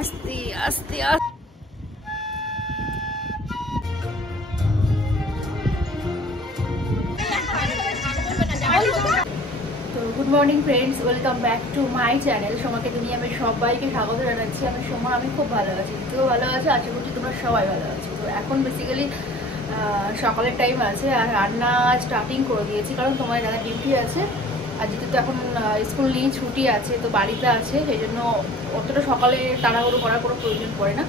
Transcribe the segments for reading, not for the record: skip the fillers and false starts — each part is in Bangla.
আস্তে আস্তে তো good morning friends, welcome back to my channel সোমাকে দুনিয়াতে সবাইকে স্বাগত জানাচ্ছি। আমি সোমা, আমি খুব ভালো আছি, তুইও ভালো আছো, আশা করছি তোমরা সবাই ভালো আছো। তো এখন বেসিক্যালি সকালের টাইম আছে আর রান্না স্টার্টিং করে দিয়েছি, কারণ তোমার দাদা ডিউটি আছে আর যেহেতু তো এখন স্কুল নিয়ে ছুটি আছে, তো বাড়িতে আছে, সেই জন্য অতটা সকালে তাড়াহুড়ো করার কোনো প্রয়োজন পড়ে না।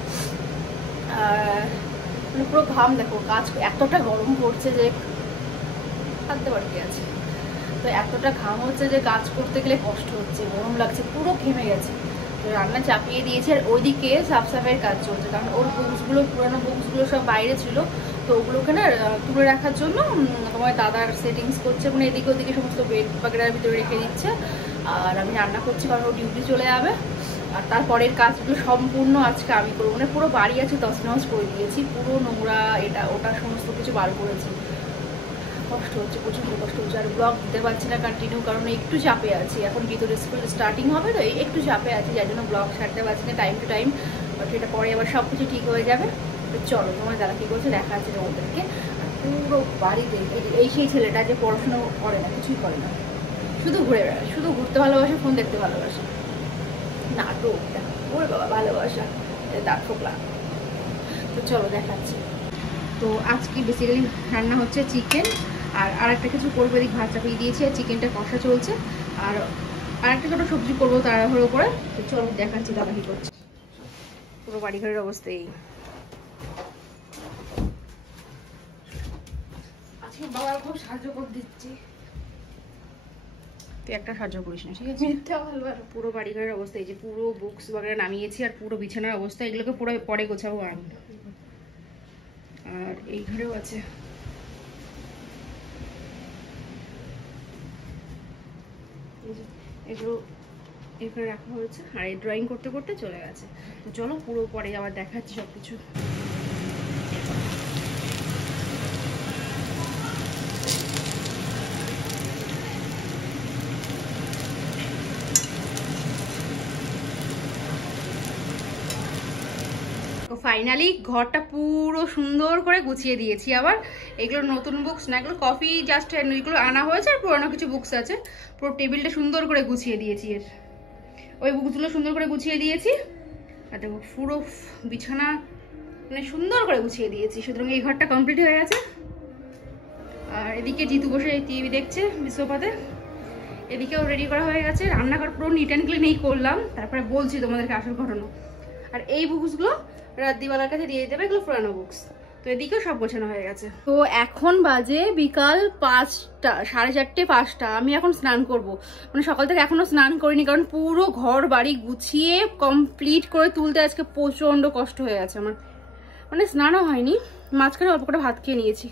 মানে পুরো ঘাম দেখো, কাজ এতটা গরম পড়ছে যে থাকতে বাড়িতে আছে, তো এতটা ঘাম হচ্ছে যে কাজ করতে গেলে কষ্ট হচ্ছে, গরম লাগছে, পুরো ঘেমে গেছে। তো রান্না চাপিয়ে দিয়েছে আর ওইদিকে সাফ সাফাইয়ের কাজ চলছে, কারণ ওর বুকসগুলো, পুরোনো বুকসগুলো সব বাইরে ছিল, তো ওগুলোকে না তুলে রাখার জন্য তোমার দাদার সেটিংস করছে, মানে এদিকে ওদিকে সমস্ত বেড বাগেরার ভিতরে রেখে দিচ্ছে। আর আমি রান্না করছি কারণ ও ডিউটি চলে যাবে, আর তারপরের কাজগুলো সম্পূর্ণ আজকে আমি করবো। মানে পুরো বাড়ি আছে তছনছ করে দিয়েছি, পুরো নোংরা এটা ওটা সমস্ত কিছু বার করেছি। কষ্ট হচ্ছে, প্রচণ্ড কষ্ট হচ্ছে, আর ব্লগ দিতে পারছি না কন্টিনিউ, কারণ একটু চাপে আছি, এখন ভিতরে স্কুল স্টার্টিং হবে, তো একটু চাপে আছি, যার জন্য ব্লগ ছাড়তে পারছি না টাইম টু টাইম। বাট এটা পরে আবার সব কিছু ঠিক হয়ে যাবে। তো চলো তোমার দাদা কী করছে দেখা আছে ওদেরকে। আর পুরো বাড়িতে এই সেই ছেলেটা যে পড়াশোনা করে না, কিছুই করে না, শুধু ঘুরে বেড়ায়, শুধু ঘুরতে ভালোবাসে, ফোন দেখতে ভালোবাসে, নাটক ওরে বাবা ভালোবাসা দাঁত ফোকলা। তো চলো দেখাচ্ছি। তো আজকে বেসিক্যালি রান্না হচ্ছে চিকেন, আর একটা কিছু করবো, এদিক ভাত চাপিয়ে দিয়েছি, আর চিকেনটা কষা চলছে, আর আরেকটা ছোটো সবজি করবো তাড়াহুড়ো করে। তো চলো দেখাচ্ছি দাদা কি করছে। পুরো বাড়িঘরের অবস্থা এই। আজকে বাবা খুব সাহায্য করে দিচ্ছে, তুই একটা সাহায্য করিস না ঠিক আছে? পুরো বাড়িঘরের অবস্থা এই যে, পুরো বুকস বাগেরা নামিয়েছি, আর পুরো বিছানার অবস্থা, এগুলোকে পুরো পরে গোছাবো। আর এই ঘরেও আছে, এগুলো এখানে রাখা হয়েছে, আর এই ড্রয়িং করতে করতে চলে গেছে। তো চলো পুরো পরে আবার দেখাচ্ছি সব কিছু। ফাইনালি ঘরটা পুরো সুন্দর করে গুছিয়ে দিয়েছি। আবার এগুলো নতুন বুকস না, এগুলো কফি জাস্ট এগুলো আনা হয়েছে, আর পুরোনো কিছু বুকস আছে। পুরো টেবিলটা সুন্দর করে গুছিয়ে দিয়েছি, এর ওই বুকসগুলো সুন্দর করে গুছিয়ে দিয়েছি। আর দেখো পুরো বিছানা মানে সুন্দর করে গুছিয়ে দিয়েছি, সুতরাং এই ঘরটা কমপ্লিট হয়ে গেছে। আর এদিকে জিতু বসে টিভি দেখছে বিশ্বপাতে, এদিকেও রেডি করা হয়ে গেছে। রান্নাঘর পুরো নিট অ্যান্ড ক্লিন এই করলাম, তারপরে বলছি তোমাদেরকে আসল ঘটনা। আর এই বুকসগুলো রাত্রিবেলার কাছে দিয়ে দেবে, এগুলো পুরানো বুকস। তো এদিকেও সব গোছানো হয়ে গেছে। তো এখন বাজে বিকাল 5টা, 4:30 5টা। আমি এখন স্নান করব, মানে সকাল থেকে এখনো স্নান করিনি, কারণ পুরো ঘর বাড়ি গুছিয়ে কমপ্লিট করে তুলতে আজকে প্রচণ্ড কষ্ট হয়ে গেছে আমার। মানে স্নানও হয়নি, মাঝখানে অল্প করে ভাত খেয়ে নিয়েছি।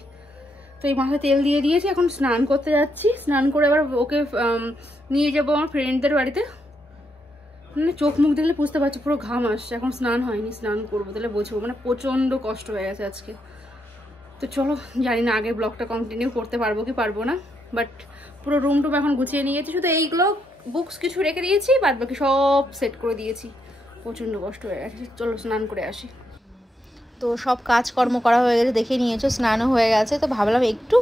তো এই মাথায় তেল দিয়ে দিয়েছি, এখন স্নান করতে যাচ্ছি। স্নান করে আবার ওকে নিয়ে যাবো আমার ফ্রেন্ডদের বাড়িতে। মানে চোখ মুখ দেখলে বুঝতে পারছি পুরো ঘাম আসছে, এখন স্নান হয়নি, স্নান করবো তাহলে বুঝবো। মানে প্রচণ্ড কষ্ট হয়ে গেছে আজকে। তো চলো, জানি না আগে ব্লগটা কন্টিনিউ করতে পারবো কি পারবো না, বাট পুরো রুম টুম এখন গুছিয়ে নিয়েছি, শুধু এইগুলো বুকস কিছু রেখে দিয়েছি, বাদ বাকি সব সেট করে দিয়েছি। প্রচণ্ড কষ্ট হয়ে গেছে, চলো স্নান করে আসি। তো সব কাজকর্ম করা হয়ে গেছে, দেখে নিয়েছো, স্নানও হয়ে গেছে। তো ভাবলাম একটু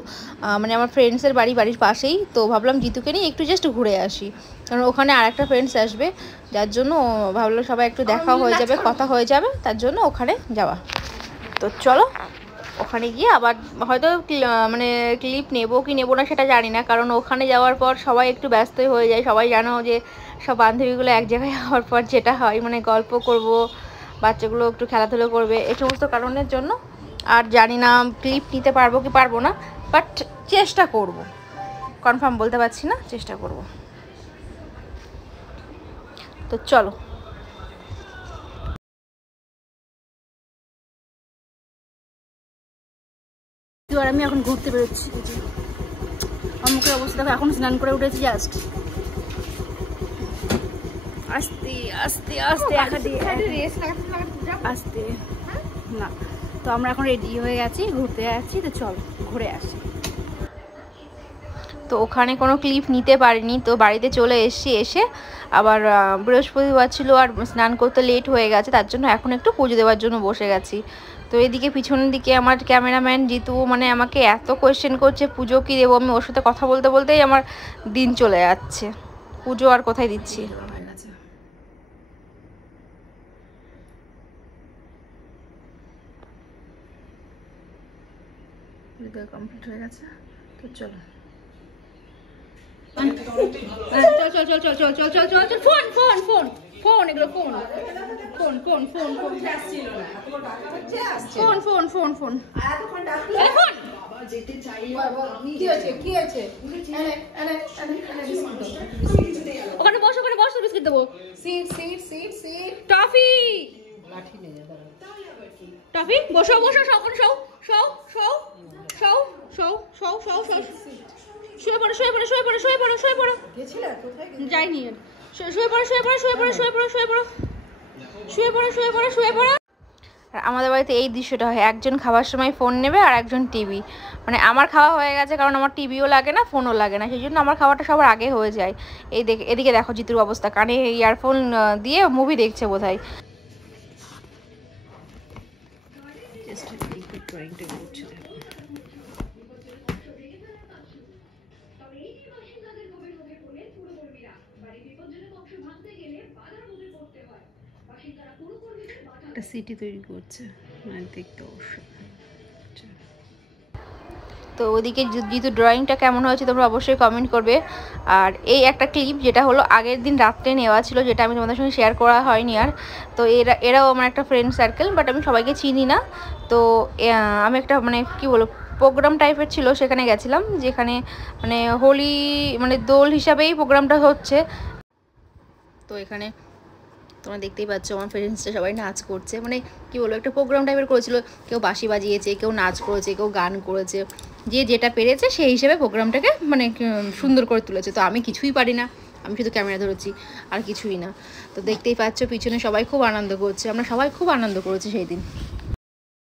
মানে আমার ফ্রেন্ডসের বাড়ির পাশেই, তো ভাবলাম জিতুকে নিয়ে একটু জাস্ট ঘুরে আসি, কারণ ওখানে আর একটা ফ্রেন্ডস আসবে, যার জন্য ভাবলাম সবাই একটু দেখা হয়ে যাবে, কথা হয়ে যাবে, তার জন্য ওখানে যাওয়া। তো চলো ওখানে গিয়ে আবার হয়তো মানে ক্লিপ নেবো কি নেবো না সেটা জানি না, কারণ ওখানে যাওয়ার পর সবাই একটু ব্যস্তই হয়ে যায়। সবাই জানো যে সব বান্ধবীগুলো এক জায়গায় হওয়ার পর যেটা হয়, মানে গল্প করব, বাচ্চাগুলো একটু খেলাধুলো করবে, এই সমস্ত কারণের জন্য আর জানি না ক্লিপ নিতে পারবো কি পারবো না, বাট চেষ্টা করব, কনফার্ম বলতে পারছি না, চেষ্টা করব। তো চলো আর আমি এখন ঘুরতে বেরোচ্ছি। মুখের অবস্থা দেখো, এখন স্নান করে উঠেছি জাস্ট। আস্তে আস্তে আস্তে আস্তে না। তো আমরা এখন রেডি হয়ে গেছি, ঘুরতে যাচ্ছি। তো চল ঘুরে আসি। তো ওখানে কোনো ক্লিপ নিতে পারিনি, তো বাড়িতে চলে এসে আবার বৃহস্পতিবার ছিল আর স্নান করতে লেট হয়ে গেছে, তার জন্য এখন একটু পুজো দেওয়ার জন্য বসে গেছি। তো এদিকে পিছনের দিকে আমার ক্যামেরাম্যান জিতু মানে আমাকে এত কোয়েশ্চেন করছে পুজো কী দেবো, আমি ওর সাথে কথা বলতে বলতেই আমার দিন চলে যাচ্ছে। পুজো আর কোথায় দিচ্ছি। কমপ্লিট হয়ে গেছে, তো চলো চল ফোন ফোন ফোন ফোন এগুলো phone phone phone phone phone phone phone phone phone ওখানে বসো, ওখানে বসো, বিস্কিট দেবো। টফি টফি বসো বসো, ওখানে show show show show show show show show শুয়ে পড়ো শুয়ে পড়ো শুয়ে পড়ো শুয়ে পড়ো শুয়ে পড়ো, যাইনি আর শুয়ে পড়ো শুয়ে পড়ো শুয়ে পড়ো শুয়ে পড়ো শুয়ে পড়ো শুয়ে পড়ো শুয়ে পড়ো শুয়ে পড়ো। আর আমাদের বাড়িতে এই দৃশ্যটা হয়, একজন খাওয়ার সময় ফোন নেবে আর একজন টিভি। মানে আমার খাওয়া হয়ে গেছে কারণ আমার টিভিও লাগে না ফোনও লাগে না, সেই জন্য আমার খাওয়াটা সবার আগে হয়ে যায়। এদিকে দেখো জিতুর অবস্থা, কানে ইয়ারফোন দিয়ে মুভি দেখছে বোধহয়। একটা সিটি তৈরি করছে, মানে দেখতে অবশ্যই। তো ওদিকে জিতু ড্রয়িংটা কেমন হয়েছে তোমরা অবশ্যই কমেন্ট করবে। আর এই একটা ক্লিপ যেটা হলো আগের দিন রাত্রে নেওয়া ছিল, যেটা আমি তোমাদের সঙ্গে শেয়ার করা হয়নি আর। তো এরাও আমার একটা ফ্রেন্ড সার্কেল, বাট আমি সবাইকে চিনি না। তো আমি একটা মানে কি বলবো প্রোগ্রাম টাইপের ছিল, সেখানে গেছিলাম, যেখানে মানে হোলি মানে দোল হিসাবেই প্রোগ্রামটা হচ্ছে। তো এখানে তোমরা দেখতেই পাচ্ছ আমার ফ্রেন্ডসরা সবাই নাচ করছে, মানে কি বলবো একটা প্রোগ্রাম টাইপের করেছিল। কেউ বাঁশি বাজিয়েছে, কেউ নাচ করেছে, কেউ গান করেছে, যে যেটা পেরেছে সেই হিসেবে প্রোগ্রামটাকে মানে সুন্দর করে তুলেছে। তো আমি কিছুই পারি না, আমি শুধু ক্যামেরা ধরেছি আর কিছুই না। তো দেখতেই পাচ্ছ পিছনে সবাই খুব আনন্দ করছে, আমরা সবাই খুব আনন্দ করেছি সেই দিন।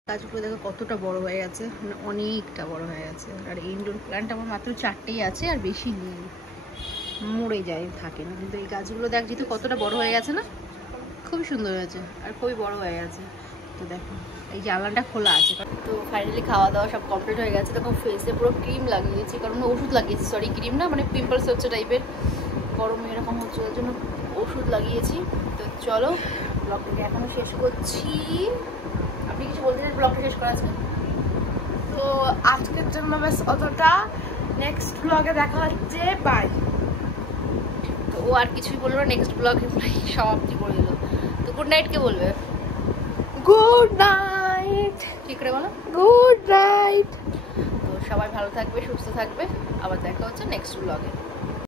গাছগুলো দেখো কতটা বড় হয়ে গেছে, মানে অনেকটা বড় হয়ে গেছে। আর ইনডোর প্ল্যান্ট আমার মাত্র 4টেই আছে, আর বেশি নেই, মরে যায়, থাকে না। কিন্তু এই গাছগুলো দেখ যেহেতু কতটা বড় হয়ে গেছে না, খুবই সুন্দর হয়েছে আর খুবই বড় হয়ে গেছে। তো দেখো এই জানলাটা খোলা আছে। তো ফাইনালি খাওয়া দাওয়া সব কমপ্লিট হয়ে গেছে। দেখো ফেসে পুরো ক্রিম লাগিয়েছি, কারণ ওষুধ লাগিয়েছি, সরি ক্রিম না, মানে পিম্পলস হচ্ছে টাইপের, গরমে এরকম হচ্ছে, ওর জন্য ওষুধ লাগিয়েছি। তো চলো ব্লগটাকে এখনো শেষ করছি। আপনি কিছু বলতে চান ব্লগটা শেষ করা আছে? তো আজকের জন্য ব্যাস অতটা, নেক্সট ব্লগে দেখা হচ্ছে, বাই। তো ও আর কিছুই বললো না, নেক্সট ব্লগে সমাপ্তি করে দিল। তো গুড নাইট কে বলবে? Good night. কি করে বলো? Good night. তো সবাই ভালো থাকবে, সুস্থ থাকবে, আবার দেখা হচ্ছে নেক্সট ব্লগে।